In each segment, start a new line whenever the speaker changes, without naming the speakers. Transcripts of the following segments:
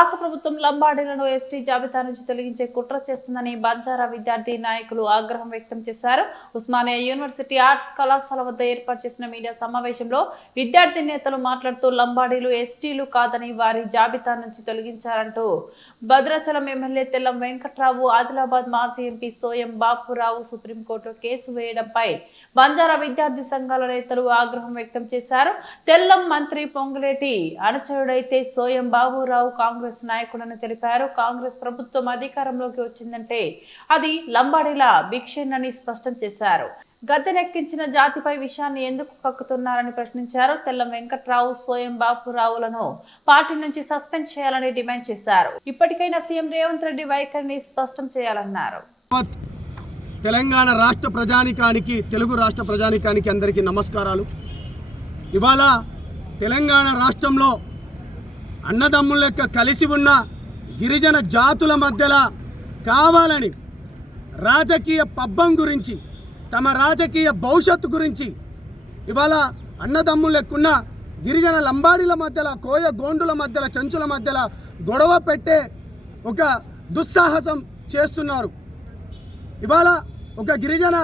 రాష్ట్ర ప్రభుత్వం లంబాడీలను ఎస్టీ జాబితా నుంచి తొలగించే కుట్ర చేస్తుందని బంజారా విద్యార్థి నాయకులు ఆగ్రహం వ్యక్తం చేశారు. ఉస్మానియా యూనివర్సిటీ ఆర్ట్స్ కళాశాల వద్ద ఏర్పాటు చేసిన మీడియా సమావేశంలో విద్యార్థి నేతలు మాట్లాడుతూ లంబాడీలు ఎస్టీలు కాదని వారి జాబితా నుంచి తొలగించారంటూ భద్రాచలం ఎమ్మెల్యే తెల్లం వెంకట్రావు ఆదిలాబాద్ మాజీ ఎంపీ సోయం బాపురావు సుప్రీంకోర్టులో కేసు వేయడంపై బంజారా విద్యార్థి సంఘాల నేతలు ఆగ్రహం వ్యక్తం చేశారు. తెల్లం మంత్రి పొంగులేటి అనుచరుడైతే సోయం బాబురావు కాంగ్రెస్ కాంగ్రెస్ నాయకుడని తెలిపారు. కాంగ్రెస్ ప్రభుత్వం అధికారంలోకి వచ్చిందంటే అది లంబాడీల భిక్షేనని స్పష్టం చేశారు. గద్దెనెక్కించిన జాతిపై విషయాన్ని ఎందుకు కక్కుతున్నారని ప్రశ్నించారు. తెల్లం వెంకట్రావు సోయం బాపురావులను పార్టీ నుంచి సస్పెండ్ చేయాలని డిమాండ్ చేశారు. ఇప్పటికైనా సీఎం రేవంత్ రెడ్డి వైఖరిని స్పష్టం చేయాలన్నారు.
తెలంగాణ రాష్ట్ర ప్రజానికానికి తెలుగు రాష్ట్ర ప్రజానికానికి అందరికీ నమస్కారాలు. ఇవాళ తెలంగాణ రాష్ట్రంలో అన్నదమ్ముల యొక్క కలిసి ఉన్న గిరిజన జాతుల మధ్యలో కావాలని రాజకీయ పబ్బం గురించి తమ రాజకీయ భవిష్యత్తు గురించి ఇవాళ అన్నదమ్ముల లెక్కున్న గిరిజన లంబాడీల మధ్యలో కోయ గోండుల మధ్యలో చెంచుల మధ్యలో గొడవ పెట్టే ఒక దుస్సాహసం చేస్తున్నారు. ఇవాళ ఒక గిరిజన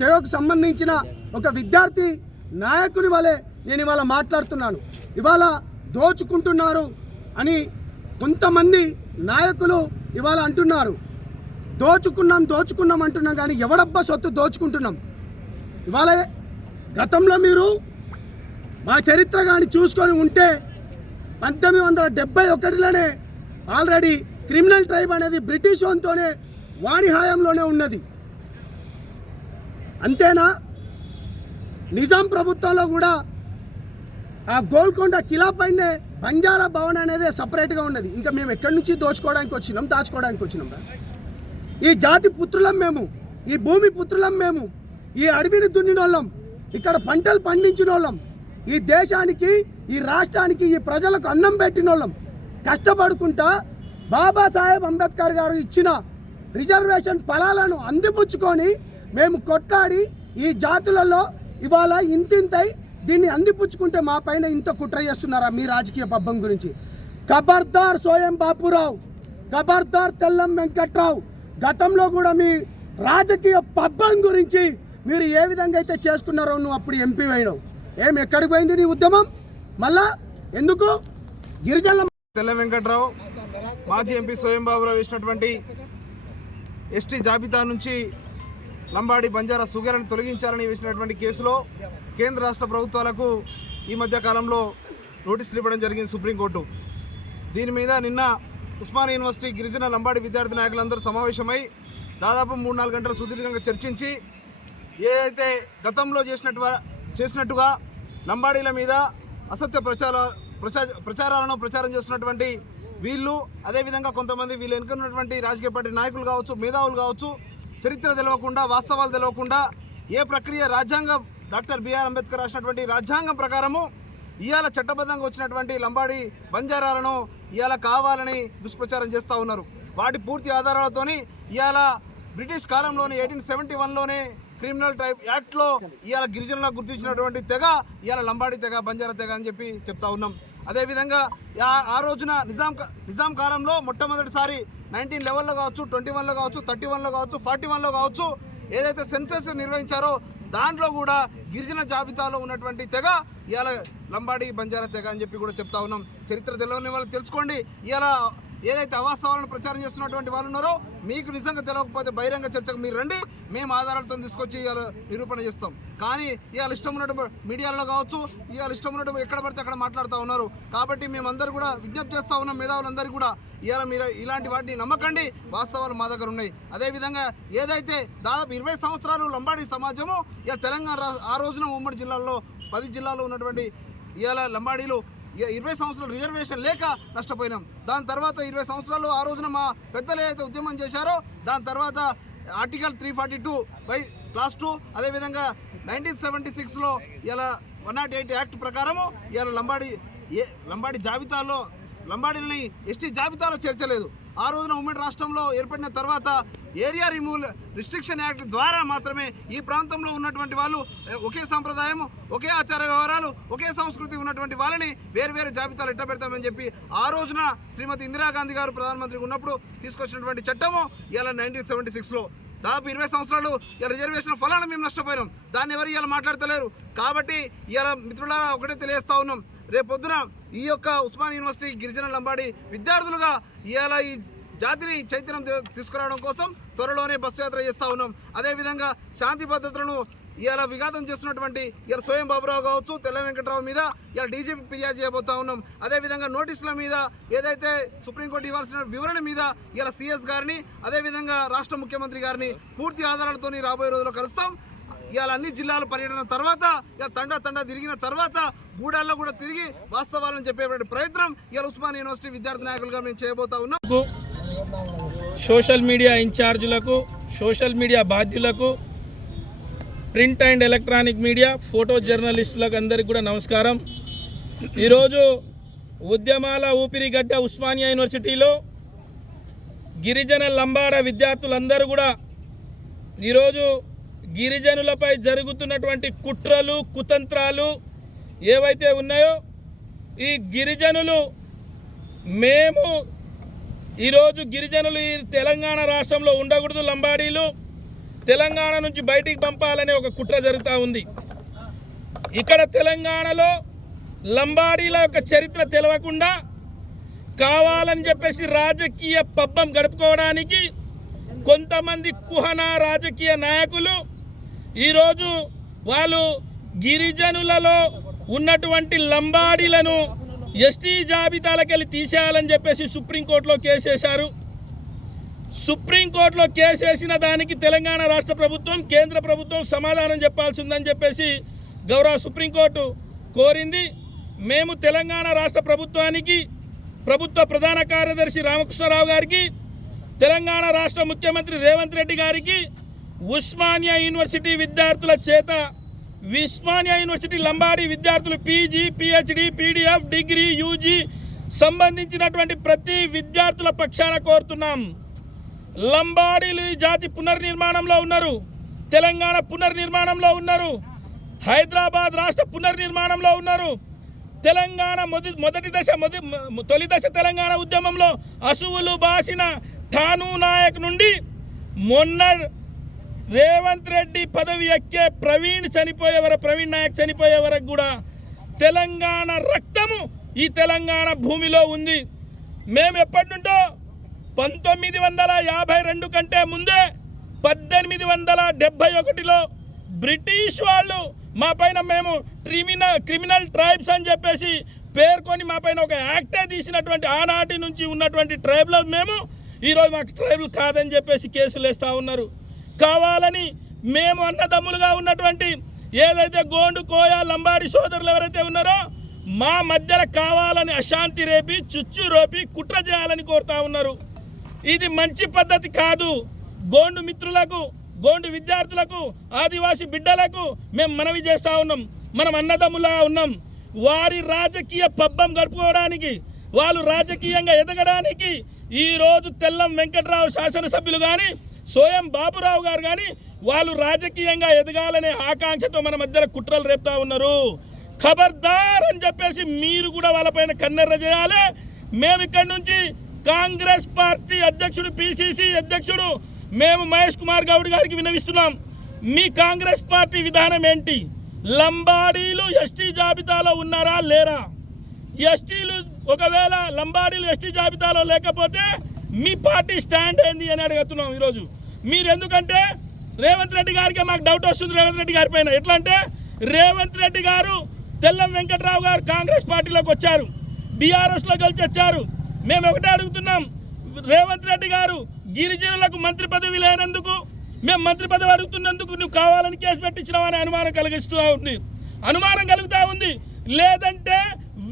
తెగకు సంబంధించిన ఒక విద్యార్థి నాయకుని వలె నేను ఇవాళ మాట్లాడుతున్నాను. ఇవాళ దోచుకుంటున్నారు అని కొంతమంది నాయకులు ఇవాళ అంటున్నారు. దోచుకున్నాం దోచుకున్నాం అంటున్నాం కానీ ఎవడబ్బా సొత్తు దోచుకుంటున్నాం? ఇవాళ గతంలో మీరు మా చరిత్ర కానీ చూసుకొని ఉంటే పంతొమ్మిది వందల డెబ్బై ఒకటిలోనే ఆల్రెడీ క్రిమినల్ ట్రైబ్ అనేది బ్రిటిష్ వానితోనే వాణి హాయంలోనే ఉన్నది. అంతేనా? నిజాం ప్రభుత్వంలో కూడా ఆ గోల్కొండ కిలా పైనే బంజారా భవన్ అనేది సపరేట్గా ఉన్నది. ఇంకా మేము ఎక్కడి నుంచి దోచుకోవడానికి వచ్చినాం దాచుకోవడానికి వచ్చినాం ఈ జాతి పుత్రులం మేము ఈ భూమి పుత్రులం మేము ఈ అడవిని దున్నినోళ్ళం ఇక్కడ పంటలు పండించిన వాళ్ళం ఈ దేశానికి ఈ రాష్ట్రానికి ఈ ప్రజలకు అన్నం పెట్టిన వాళ్ళం కష్టపడుకుంటా బాబాసాహెబ్ అంబేద్కర్ గారు ఇచ్చిన రిజర్వేషన్ ఫలాలను అందిపుచ్చుకొని మేము కొట్లాడి ఈ జాతులలో ఇవాళ ఇంతింతై దీన్ని అందిపుచ్చుకుంటే మా పైన ఇంత కుట్ర చేస్తున్నారా మీ రాజకీయ పబ్బం గురించి? ఖబర్దార్ సోయం బాపురావు ఖబర్దార్ తెల్లం వెంకట్రావు గతంలో కూడా మీ రాజకీయ పబ్బం గురించి మీరు ఏ విధంగా అయితే చేసుకున్నారో నువ్వు అప్పుడు ఎంపీ అయినావు. ఏం ఎక్కడికి పోయింది నీ ఉద్యమం? మళ్ళా? ఎందుకు? గిరిజనుల
తెల్ల వెంకట్రావు మాజీ ఎంపీ స్వయం బాబురావు వేసినటువంటి ఎస్టీ జాబితా నుంచి లంబాడి బంజారా సుగర్ని తొలగించాలని వేసినటువంటి కేసులో కేంద్ర రాష్ట్ర ప్రభుత్వాలకు ఈ మధ్య కాలంలో నోటీసులు ఇవ్వడం జరిగింది సుప్రీంకోర్టు. దీని మీద నిన్న ఉస్మాన్ యూనివర్సిటీ గిరిజన లంబాడి విద్యార్థి నాయకులందరూ సమావేశమై దాదాపు మూడు నాలుగు గంటల సుదీర్ఘంగా చర్చించి ఏదైతే గతంలో చేసినట్టు చేసినట్టుగా లంబాడీల మీద అసత్య ప్రచార ప్రచార ప్రచారాలను ప్రచారం చేస్తున్నటువంటి వీళ్ళు అదేవిధంగా కొంతమంది వీళ్ళు ఎన్నుకున్నటువంటి రాజకీయ పార్టీ నాయకులు కావచ్చు మేధావులు కావచ్చు చరిత్ర తెలియకుండా వాస్తవాలు తెలియకుండా ఏ ప్రక్రియ రాజ్యాంగం డాక్టర్ బిఆర్ అంబేద్కర్ రాసినటువంటి రాజ్యాంగం ప్రకారము ఇవాళ చట్టబద్ధంగా వచ్చినటువంటి లంబాడి బంజారాలను ఇవాళ కావాలని దుష్ప్రచారం చేస్తూ ఉన్నారు. వాటి పూర్తి ఆధారాలతోని ఇవాళ బ్రిటిష్ కాలంలోనే ఎయిటీన్ సెవెంటీ వన్లోనే క్రిమినల్ టైప్ యాక్ట్లో ఇవాళ గిరిజనులకు గుర్తించినటువంటి తెగ ఇవాళ లంబాడి తెగ బంజారా తెగ అని చెప్పి చెప్తా ఉన్నాం. అదేవిధంగా ఆ- రోజున నిజాం నిజాం కాలంలో మొట్టమొదటిసారి నైన్టీన్ లెవెన్లో కావచ్చు ట్వంటీ వన్లో కావచ్చు థర్టీ వన్లో కావచ్చు ఫార్టీ వన్లో కావచ్చు ఏదైతే సెన్సెస్ నిర్వహించారో దాంట్లో కూడా గిరిజన జాబితాలో ఉన్నటువంటి తెగ ఇవాళ లంబాడి బంజారా తెగ అని చెప్పి కూడా చెప్తా ఉన్నాం. చరిత్ర తెలియని వాళ్ళు తెలుసుకోండి. ఇవాళ ఏదైతే అవాస్తవాలను ప్రచారం చేస్తున్నటువంటి వాళ్ళు ఉన్నారో మీకు నిజంగా తెలియకపోతే బహిరంగ చర్చకు మీరు రండి. మేము ఆధారాలతో తీసుకొచ్చి ఇవాళ నిరూపణ చేస్తాం. కానీ ఇవాళ ఇష్టం ఉన్నట్టు మీడియాలో కావచ్చు ఇవాళ ఇష్టం ఉన్నట్టు ఎక్కడ పడితే అక్కడ మాట్లాడుతూ ఉన్నారు. కాబట్టి మేమందరూ కూడా విజ్ఞప్తి చేస్తూ ఉన్నాం మేధావులందరికీ కూడా. ఇవాళ మీరు ఇలాంటి వాటిని నమ్మకండి. వాస్తవాలు మా దగ్గర ఉన్నాయి. అదేవిధంగా ఏదైతే దాదాపు ఇరవై సంవత్సరాలు లంబాడి సమాజము ఇవాళ తెలంగాణ ఆ రోజున ఉమ్మడి జిల్లాల్లో పది జిల్లాల్లో ఉన్నటువంటి ఇవాళ లంబాడీలు ఇరవై సంవత్సరాలు రిజర్వేషన్ లేక నష్టపోయినాం. దాని తర్వాత ఇరవై సంవత్సరాలు ఆ రోజున మా పెద్దలు ఏదైతే ఉద్యమం చేశారో దాని తర్వాత article three forty two by clause two అదేవిధంగా నైన్టీన్ సెవెంటీ సిక్స్లో ఇలా వన్ నాట్ ఎయిట్ యాక్ట్ ప్రకారము ఇలా లంబాడి ఏ లంబాడి జాబితాలో లంబాడీలని ఎస్టీ జాబితాలో చేర్చలేదు. ఆ రోజున ఉమ్మడి రాష్ట్రంలో ఏర్పడిన తర్వాత ఏరియా రిమూవల్ రిస్ట్రిక్షన్ యాక్ట్ ద్వారా మాత్రమే ఈ ప్రాంతంలో ఉన్నటువంటి వాళ్ళు ఒకే సంప్రదాయము ఒకే ఆచార వ్యవహారాలు ఒకే సంస్కృతి ఉన్నటువంటి వాళ్ళని వేరు వేరు జాబితాలు ఎట్ట పెడతామని చెప్పి ఆ రోజున శ్రీమతి ఇందిరాగాంధీ గారు ప్రధానమంత్రిగా ఉన్నప్పుడు తీసుకొచ్చినటువంటి చట్టము ఇలా నైన్టీన్ సెవెంటీ సిక్స్లో దాదాపు ఇరవై సంవత్సరాలు ఇలా రిజర్వేషన్ ఫలాన మేము నష్టపోయినాం దాన్ని ఎవరు ఇలా మాట్లాడతలేరు. కాబట్టి ఇలా మిత్రులారా ఒకటే తెలియజేస్తా ఉన్నాం. రేపొద్దున ఈ యొక్క ఉస్మాన్ యూనివర్సిటీ గిరిజన లంబాడి విద్యార్థులుగా ఇలా ఈ జాతిని చైతన్యం తీసుకురావడం కోసం త్వరలోనే బస్సు యాత్ర చేస్తూ ఉన్నాం. అదేవిధంగా శాంతి భద్రతలను ఇలా విఘాతం చేస్తున్నటువంటి ఇలా స్వయం బాబురావు కావచ్చు తెల్ల వెంకటరావు మీద ఇలా డీజీపీ ఫిర్యాదు చేయబోతా ఉన్నాం. అదేవిధంగా నోటీసుల మీద ఏదైతే సుప్రీంకోర్టు ఇవ్వాల్సిన వివరణ మీద ఇలా సీఎస్ గారిని అదేవిధంగా రాష్ట్ర ముఖ్యమంత్రి గారిని పూర్తి ఆధారాలతో రాబోయే రోజుల్లో కలుస్తాం. ఇవాళ అన్ని జిల్లాలు పర్యటన తర్వాత ఇలా తండా తండా తిరిగిన తర్వాత గూడాల్లో కూడా తిరిగి వాస్తవాలను చెప్పేటువంటి ప్రయత్నం ఇలా ఉస్మాన్ యూనివర్సిటీ విద్యార్థి నాయకులుగా మేము చేయబోతా ఉన్నాం.
సోషల్ మీడియా ఇన్ఛార్జీలకు social media బాధ్యులకు print and electronic media photo జర్నలిస్టులకు అందరికీ కూడా నమస్కారం. ఈరోజు ఉద్యమాల ఊపిరిగడ్డ ఉస్మానియా యూనివర్సిటీలో గిరిజన లంబాడ విద్యార్థులందరూ కూడా ఈరోజు గిరిజనులపై జరుగుతున్నటువంటి కుట్రలు కుతంత్రాలు ఏవైతే ఉన్నాయో ఈ గిరిజనులు మేము ఈరోజు గిరిజనులు ఈ తెలంగాణ రాష్ట్రంలో ఉండకూడదు లంబాడీలు. తెలంగాణ నుంచి బయటికి పంపాలనే ఒక కుట్ర జరుగుతూ ఉంది. ఇక్కడ తెలంగాణలో లంబాడీల యొక్క చరిత్ర తెలవకుండా కావాలని చెప్పేసి రాజకీయ పబ్బం గడుపుకోవడానికి కొంతమంది కుహన రాజకీయ నాయకులు ఈరోజు వాళ్ళు గిరిజనులలో ఉన్నటువంటి లంబాడీలను ఎస్టీ జాబితాలకు వెళ్ళి తీసేయాలని చెప్పేసి సుప్రీంకోర్టులో కేసు వేశారు. సుప్రీంకోర్టులో కేసు వేసిన దానికి తెలంగాణ రాష్ట్ర ప్రభుత్వం కేంద్ర ప్రభుత్వం సమాధానం చెప్పాల్సిందని చెప్పేసి గౌరవ సుప్రీంకోర్టు కోరింది. మేము తెలంగాణ రాష్ట్ర ప్రభుత్వానికి ప్రభుత్వ ప్రధాన కార్యదర్శి రామకృష్ణరావు గారికి తెలంగాణ రాష్ట్ర ముఖ్యమంత్రి రేవంత్ రెడ్డి గారికి ఉస్మానియా యూనివర్సిటీ విద్యార్థుల చేత ఉస్మానియా యూనివర్సిటీ లంబాడి విద్యార్థులు PG PhD PDF degree UG సంబంధించినటువంటి ప్రతి విద్యార్థుల పక్షాన కోరుతున్నాం. లంబాడీలు ఈ జాతి పునర్నిర్మాణంలో ఉన్నారు. తెలంగాణ పునర్నిర్మాణంలో ఉన్నారు. హైదరాబాద్ రాష్ట్ర పునర్నిర్మాణంలో ఉన్నారు. తెలంగాణ మొదటి మొదటి దశ మొదటి తొలి దశ తెలంగాణ ఉద్యమంలో అసువులు బాసిన ఠాను నాయక్ నుండి మొన్న రేవంత్ రెడ్డి పదవి ఎక్కే ప్రవీణ్ చనిపోయే వరకు ప్రవీణ్ నాయక్ చనిపోయే వరకు కూడా తెలంగాణ రక్తము ఈ తెలంగాణ భూమిలో ఉంది. మేము ఎప్పటి నుండో పంతొమ్మిది వందల యాభై రెండు కంటే ముందే పద్దెనిమిది వందల డెబ్భై ఒకటిలో బ్రిటిష్ వాళ్ళు మా పైన మేము క్రిమినల్ క్రిమినల్ ట్రైబ్స్ అని చెప్పేసి పేర్కొని మా పైన ఒక యాక్టే తీసినటువంటి ఆనాటి నుంచి ఉన్నటువంటి ట్రైబ్లో మేము. ఈరోజు మాకు ట్రైబుల్ కాదని చెప్పేసి కేసులు వేస్తూ ఉన్నారు. కావాలని మేము అన్నదమ్ములుగా ఉన్నటువంటి ఏదైతే గోండు కోయ లంబాడి సోదరులు ఎవరైతే ఉన్నారో మా మధ్యలో కావాలని అశాంతి రేపి చుచ్చు రోపి కుట్ర చేయాలని కోరుతా ఉన్నారు. ఇది మంచి పద్ధతి కాదు. గోండు మిత్రులకు గోండు విద్యార్థులకు ఆదివాసి బిడ్డలకు మేము మనవి చేస్తూ ఉన్నాం. మనం అన్నదమ్ములా ఉన్నాం. వారి రాజకీయ పబ్బం గడుపుకోవడానికి వాళ్ళు రాజకీయంగా ఎదగడానికి ఈరోజు తెల్లం వెంకట్రావు శాసనసభ్యులు కానీ సోయం బాబురావు గారు కానీ వాళ్ళు రాజకీయంగా ఎదగాలనే ఆకాంక్షతో మన మధ్యలో కుట్రలు రేపుతా ఉన్నారు. ఖబర్దార్ అని చెప్పేసి మీరు కూడా వాళ్ళపైన కన్నెర్ర చేయాలి. మేము ఇక్కడి నుంచి కాంగ్రెస్ పార్టీ అధ్యక్షుడు పిసిసి అధ్యక్షుడు మేము మహేష్ కుమార్ గౌడ్ గారికి వినవిస్తున్నాం మీ కాంగ్రెస్ పార్టీ విధానం ఏంటి? లంబాడీలు ఎస్టీ జాబితాలో ఉన్నారా? లేరా? ఎస్టీలు ఒకవేళ లంబాడీలు ఎస్టీ జాబితాలో లేకపోతే మీ పార్టీ స్టాండ్ ఏంది అని అడుగుతున్నాం ఈరోజు. మీరు ఎందుకంటే రేవంత్ రెడ్డి గారికి మాకు డౌట్ వస్తుంది రేవంత్ రెడ్డి గారి పైన. ఎట్లా అంటే రేవంత్ రెడ్డి గారు తెల్లం వెంకట్రావు గారు కాంగ్రెస్ పార్టీలోకి వచ్చారు. బీఆర్ఎస్లో కలిసి వచ్చారు. మేము ఒకటే అడుగుతున్నాం రేవంత్ రెడ్డి గారు గిరిజనులకు మంత్రి పదవి లేనందుకు మేము మంత్రి పదవి అడుగుతున్నందుకు నువ్వు కావాలని కేసు పెట్టించినావని అనుమానం కలిగిస్తూ ఉంది. అనుమానం కలుగుతూ ఉంది. లేదంటే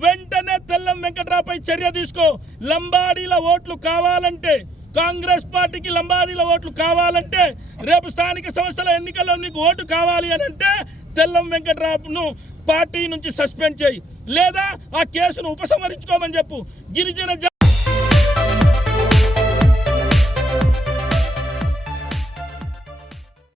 వెంటనే తెల్లం వెంకట్రాపై చర్య తీసుకో. లంబాడీల ఓట్లు కావాలంటే కాంగ్రెస్ పార్టీకి లంబాడీల ఓట్లు కావాలంటే రేపు స్థానిక సంస్థల ఎన్నికల్లో నీకు ఓటు కావాలి అని అంటే తెల్లం వెంకట్రాపును పార్టీ నుంచి సస్పెండ్ చేయి. లేదా ఆ కేసును ఉపసంహరించుకోమని చెప్పు. గిరిజన జా-